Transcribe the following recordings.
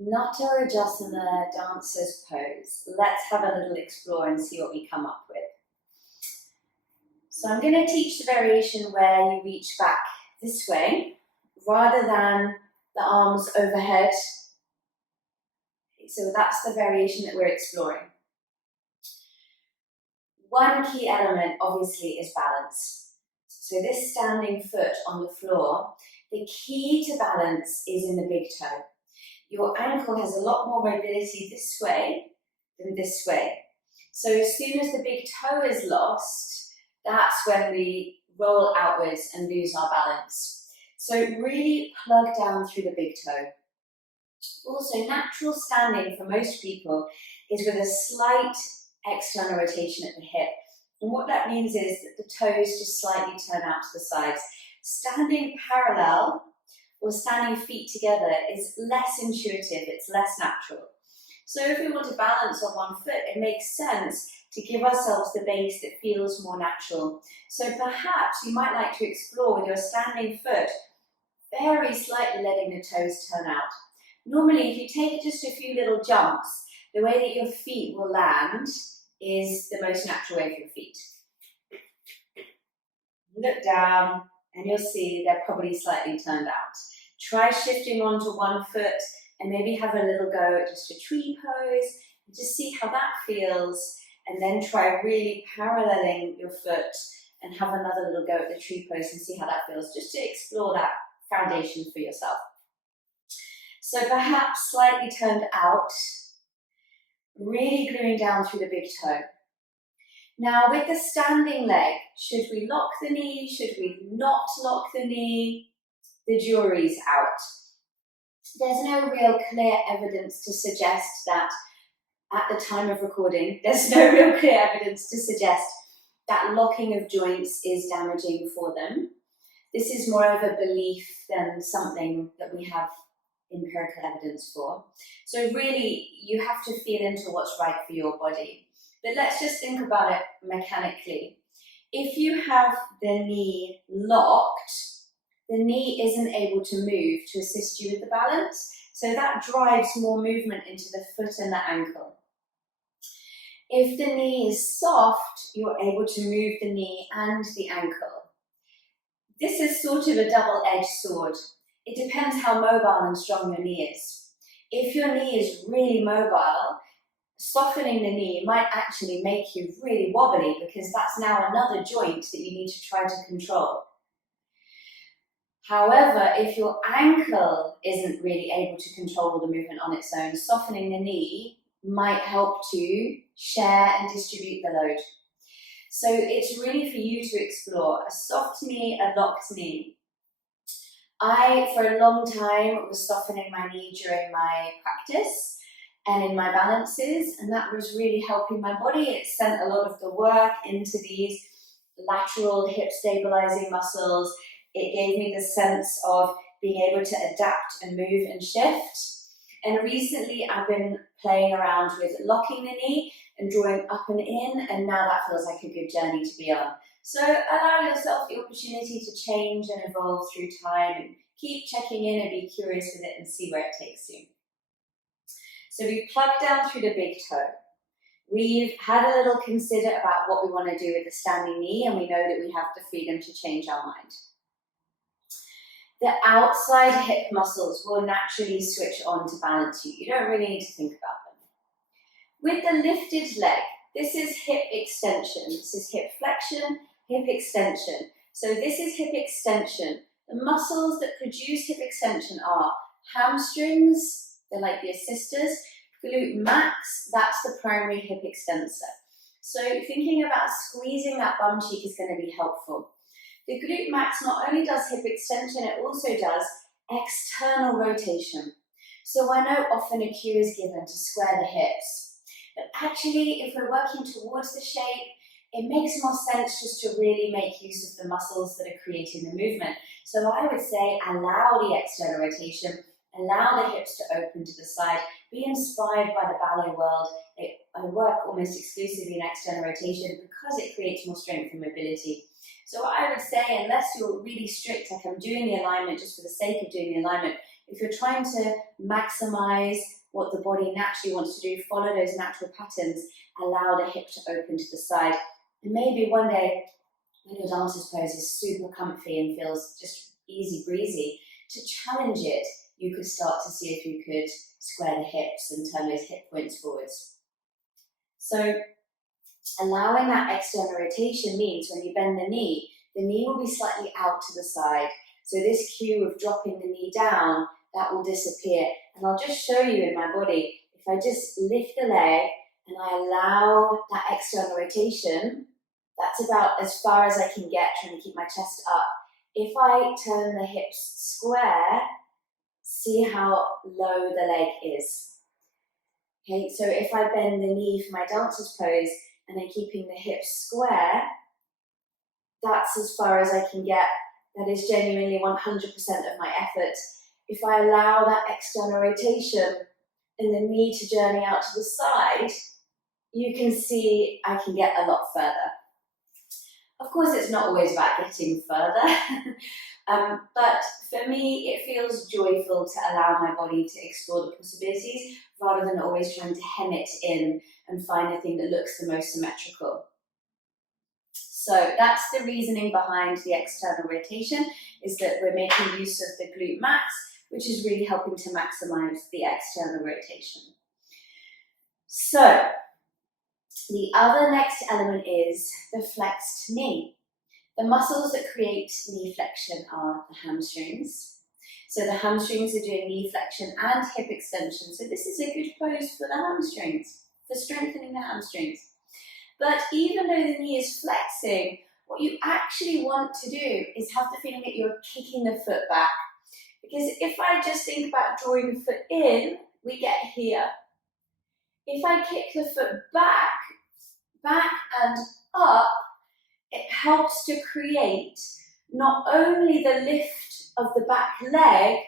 Natarajasana dancer's pose. Let's have a little explore and see what we come up with. So I'm going to teach the variation where you reach back this way rather than the arms overhead. So that's the variation that we're exploring. One key element obviously is balance. So this standing foot on the floor, the key to balance is in the big toe. Your ankle has a lot more mobility this way than this way. So as soon as the big toe is lost, that's when we roll outwards and lose our balance. So really plug down through the big toe. Also, natural standing for most people is with a slight external rotation at the hip. And what that means is that the toes just slightly turn out to the sides. Standing parallel or standing feet together is less intuitive, it's less natural. So if we want to balance on one foot, it makes sense to give ourselves the base that feels more natural. So perhaps you might like to explore with your standing foot, very slightly letting the toes turn out. Normally, if you take just a few little jumps, the way that your feet will land is the most natural way for your feet. Look down and you'll see they're probably slightly turned out. Try shifting onto one foot and maybe have a little go at just a tree pose. Just see how that feels, and then try really paralleling your foot and have another little go at the tree pose and see how that feels, just to explore that foundation for yourself. So perhaps slightly turned out, really gluing down through the big toe. Now with the standing leg, should we lock the knee? Should we not lock the knee? The jury's out. There's no real clear evidence to suggest that at the time of recording, there's no real clear evidence to suggest that locking of joints is damaging for them. This is more of a belief than something that we have empirical evidence for. So really, you have to feel into what's right for your body. But let's just think about it mechanically. If you have the knee locked, the knee isn't able to move to assist you with the balance, so that drives more movement into the foot and the ankle. If the knee is soft, you're able to move the knee and the ankle. This is sort of a double-edged sword. It depends how mobile and strong your knee is. If your knee is really mobile, softening the knee might actually make you really wobbly, because that's now another joint that you need to try to control. However, if your ankle isn't really able to control the movement on its own, softening the knee might help to share and distribute the load. So it's really for you to explore a soft knee, a locked knee. I, for a long time, was softening my knee during my practice and in my balances, and that was really helping my body. It sent a lot of the work into these lateral hip stabilizing muscles. It gave me the sense of being able to adapt and move and shift. And recently I've been playing around with locking the knee and drawing up and in, and now that feels like a good journey to be on. So allow yourself the opportunity to change and evolve through time, and keep checking in and be curious with it and see where it takes you. So we've plugged down through the big toe. We've had a little consider about what we want to do with the standing knee, and we know that we have the freedom to change our mind. The outside hip muscles will naturally switch on to balance you. You don't really need to think about them. With the lifted leg, this is hip extension. This is hip flexion, hip extension. So this is hip extension. The muscles that produce hip extension are hamstrings, they're like the assisters, glute max, that's the primary hip extensor. So thinking about squeezing that bum cheek is going to be helpful. The glute max not only does hip extension, it also does external rotation. So I know often a cue is given to square the hips, but actually if we're working towards the shape, it makes more sense just to really make use of the muscles that are creating the movement. So I would say allow the external rotation, allow the hips to open to the side, be inspired by the ballet world. I work almost exclusively in external rotation because it creates more strength and mobility. So I would say, unless you're really strict, like I'm doing the alignment just for the sake of doing the alignment, If you're trying to maximize what the body naturally wants to do, follow those natural patterns, allow the hip to open to the side. And maybe one day, when your dancer's pose is super comfy and feels just easy breezy, to challenge it, you could start to see if you could square the hips and turn those hip points forwards. So allowing that external rotation means when you bend the knee will be slightly out to the side. So this cue of dropping the knee down, that will disappear. And I'll just show you in my body, if I just lift the leg and I allow that external rotation, that's about as far as I can get, trying to keep my chest up. If I turn the hips square, see how low the leg is. Okay, so if I bend the knee for my dancer's pose and I'm keeping the hips square, that's as far as I can get. That is genuinely 100% of my effort. If I allow that external rotation and the knee to journey out to the side, you can see I can get a lot further. Of course, it's not always about getting further, but for me, it feels joyful to allow my body to explore the possibilities rather than always trying to hem it in and find a thing that looks the most symmetrical. So that's the reasoning behind the external rotation, is that we're making use of the glute max, which is really helping to maximize the external rotation. So the other next element is the flexed knee. The muscles that create knee flexion are the hamstrings. So the hamstrings are doing knee flexion and hip extension. So this is a good pose for the hamstrings, for strengthening the hamstrings. But even though the knee is flexing, what you actually want to do is have the feeling that you're kicking the foot back. Because if I just think about drawing the foot in, we get here. If I kick the foot back and up, it helps to create not only the lift of the back leg,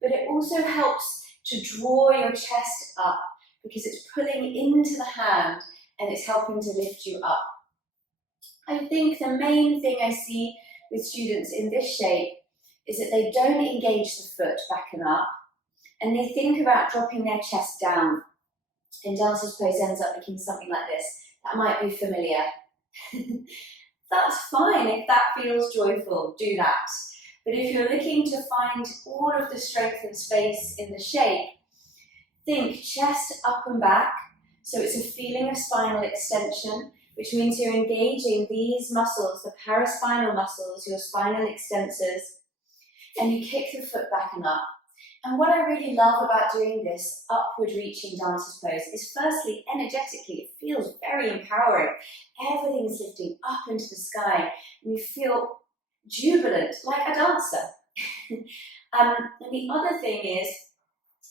but it also helps to draw your chest up because it's pulling into the hand and it's helping to lift you up. I think the main thing I see with students in this shape is that they don't engage the foot back and up, and they think about dropping their chest down. And dancer's pose ends up looking something like this. That might be familiar. That's fine if that feels joyful, do that. But if you're looking to find all of the strength and space in the shape, think chest up and back. So it's a feeling of spinal extension, which means you're engaging these muscles, the paraspinal muscles, your spinal extensors, and you kick the foot back and up. And what I really love about doing this upward reaching dancer's pose is, firstly, energetically, it feels very empowering. Everything is lifting up into the sky and you feel jubilant like a dancer. And the other thing is,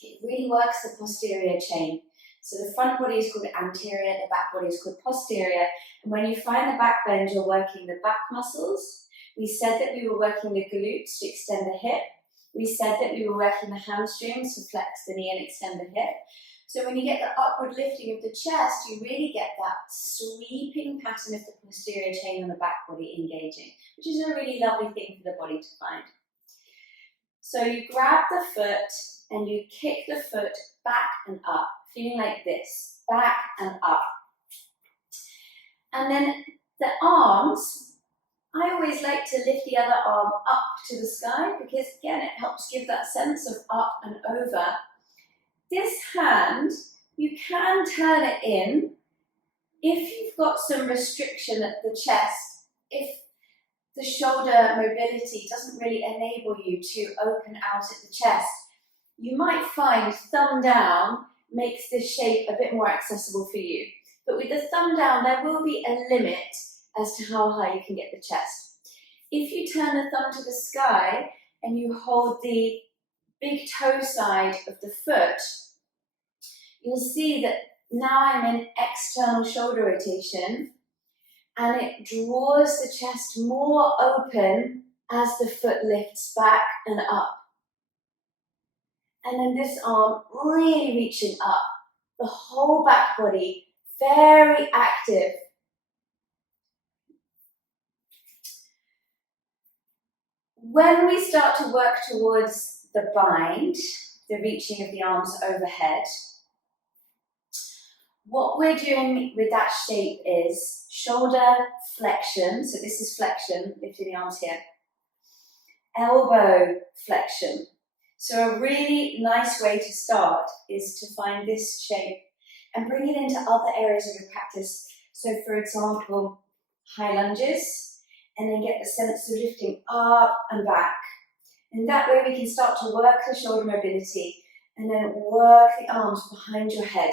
it really works the posterior chain. So the front body is called anterior, the back body is called posterior. And when you find the back bend, you're working the back muscles. We said that we were working the glutes to extend the hip. We said that we were working the hamstrings to flex the knee and extend the hip. So when you get the upward lifting of the chest, you really get that sweeping pattern of the posterior chain on the back body engaging, which is a really lovely thing for the body to find. So you grab the foot and you kick the foot back and up, feeling like this, back and up. And then the arms, I always like to lift the other arm up to the sky because, again, it helps give that sense of up and over. This hand, you can turn it in if you've got some restriction at the chest, if the shoulder mobility doesn't really enable you to open out at the chest. You might find thumb down makes this shape a bit more accessible for you. But with the thumb down, there will be a limit as to how high you can get the chest. If you turn the thumb to the sky and you hold the big toe side of the foot, you'll see that now I'm in external shoulder rotation and it draws the chest more open as the foot lifts back and up. And then this arm really reaching up, the whole back body very active. When we start to work towards the bind, the reaching of the arms overhead. What we're doing with that shape is shoulder flexion, so this is flexion, lifting the arms here, elbow flexion. So a really nice way to start is to find this shape and bring it into other areas of your practice. So for example, high lunges, and then get the sense of lifting up and back. And that way we can start to work the shoulder mobility and then work the arms behind your head.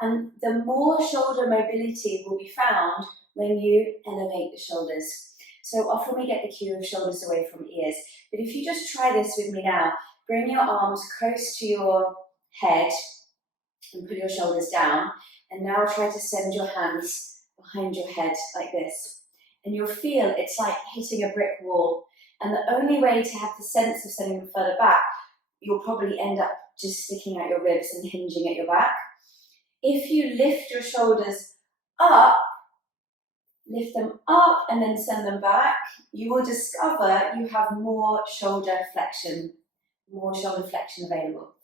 And the more shoulder mobility will be found when you elevate the shoulders. So often we get the cue of shoulders away from ears. But if you just try this with me now, bring your arms close to your head and put your shoulders down. And now try to send your hands behind your head like this. And you'll feel it's like hitting a brick wall. And the only way to have the sense of sending them further back, you'll probably end up just sticking out your ribs and hinging at your back. If you lift your shoulders up, lift them up and then send them back, you will discover you have more shoulder flexion available.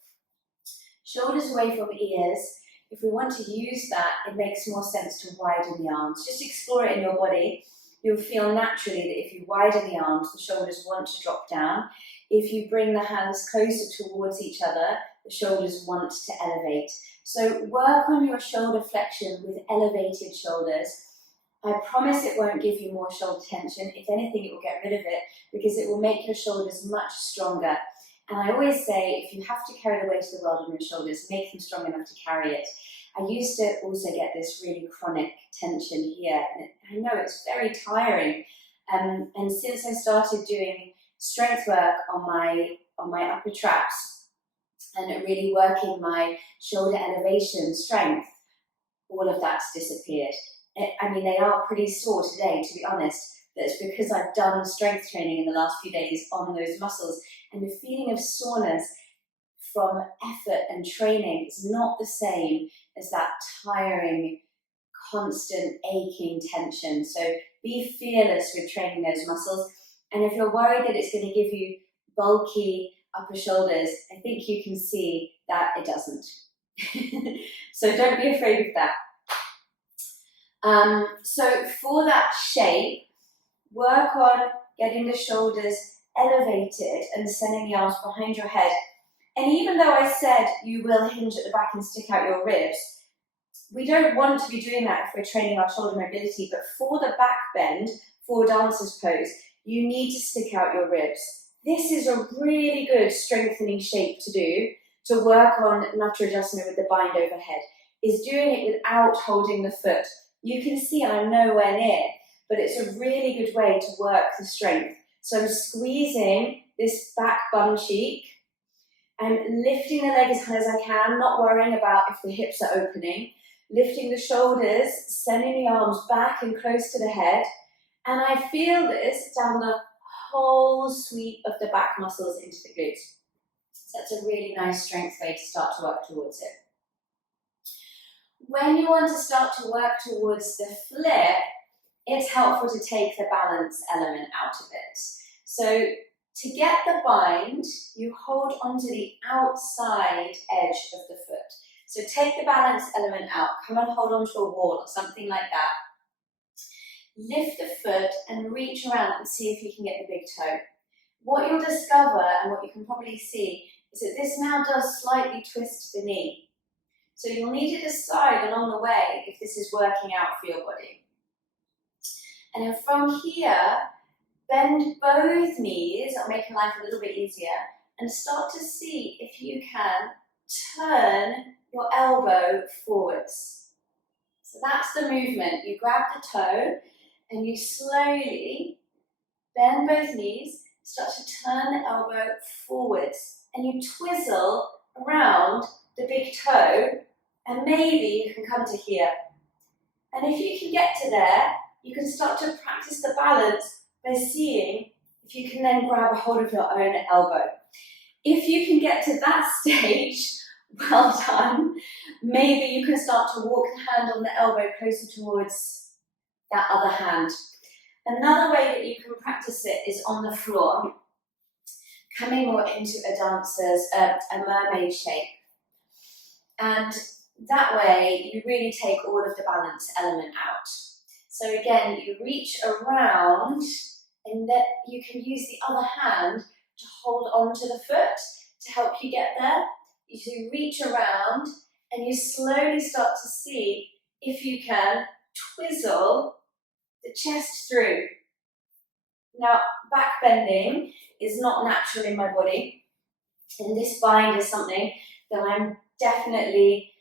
Shoulders away from ears, if we want to use that, it makes more sense to widen the arms. Just explore it in your body. You'll feel naturally that if you widen the arms, the shoulders want to drop down. If you bring the hands closer towards each other, the shoulders want to elevate. So work on your shoulder flexion with elevated shoulders. I promise it won't give you more shoulder tension. If anything, it will get rid of it because it will make your shoulders much stronger. And I always say, if you have to carry the weight of the world on your shoulders, make them strong enough to carry it. I used to also get this really chronic tension here. And I know it's very tiring. And since I started doing strength work on my upper traps and really working my shoulder elevation strength, all of that's disappeared. I mean, they are pretty sore today, to be honest. That's because I've done strength training in the last few days on those muscles. And the feeling of soreness from effort and training is not the same as that tiring, constant aching tension. So be fearless with training those muscles. And if you're worried that it's going to give you bulky upper shoulders, I think you can see that it doesn't. So don't be afraid of that. So for that shape, work on getting the shoulders elevated and sending the arms behind your head. And even though I said you will hinge at the back and stick out your ribs, we don't want to be doing that if we're training our shoulder mobility, but for the back bend, for dancer's pose, you need to stick out your ribs. This is a really good strengthening shape to do, to work on Natrajasana with the bind overhead, is doing it without holding the foot. You can see I'm nowhere near, but it's a really good way to work the strength. So I'm squeezing this back bum cheek. I'm lifting the leg as high as I can, not worrying about if the hips are opening. Lifting the shoulders, sending the arms back and close to the head. And I feel this down the whole sweep of the back muscles into the glutes. So that's a really nice strength way to start to work towards it. When you want to start to work towards the flip, it's helpful to take the balance element out of it. So to get the bind, you hold onto the outside edge of the foot. So take the balance element out, come and hold onto a wall or something like that. Lift the foot and reach around and see if you can get the big toe. What you'll discover, and what you can probably see, is that this now does slightly twist the knee. So you'll need to decide along the way if this is working out for your body. And then from here, bend both knees, that'll make your life a little bit easier, and start to see if you can turn your elbow forwards. So that's the movement. You grab the toe and you slowly bend both knees, start to turn the elbow forwards, and you twizzle around the big toe, and maybe you can come to here. And if you can get to there, you can start to practice the balance by seeing if you can then grab a hold of your own elbow. If you can get to that stage, well done. Maybe you can start to walk the hand on the elbow closer towards that other hand. Another way that you can practice it is on the floor. coming more into a mermaid shape. And that way you really take all of the balance element out. So again, you reach around and that you can use the other hand to hold on to the foot to help you get there. You reach around and you slowly start to see if you can twizzle the chest through. Now, back bending is not natural in my body, and this bind is something that I'm definitely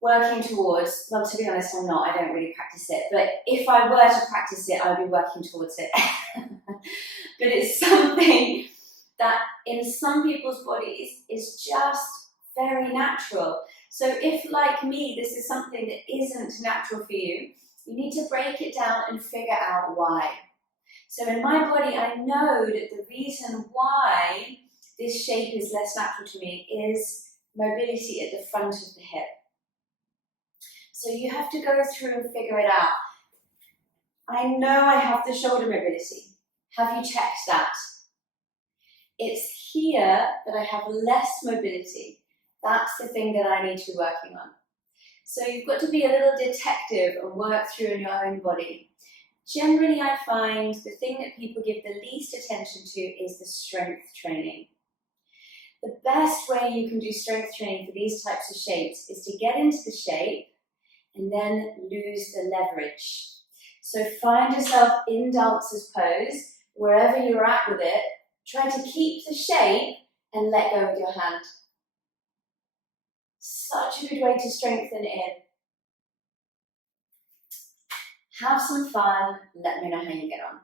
working towards. Well, to be honest, I'm not. I don't really practice it, but if I were to practice it, I'd be working towards it. But it's something that in some people's bodies is just very natural. So if, like me, this is something that isn't natural for you, you need to break it down and figure out why. So in my body, I know that the reason why this shape is less natural to me is mobility at the front of the hip. So you have to go through and figure it out. I know I have the shoulder mobility. Have you checked that? It's here that I have less mobility. That's the thing that I need to be working on. So you've got to be a little detective and work through in your own body. Generally, I find the thing that people give the least attention to is the strength training. The best way you can do strength training for these types of shapes is to get into the shape and then lose the leverage. So find yourself in dancer's pose, wherever you're at with it, try to keep the shape and let go with your hand. Such a good way to strengthen it in. Have some fun, let me know how you get on.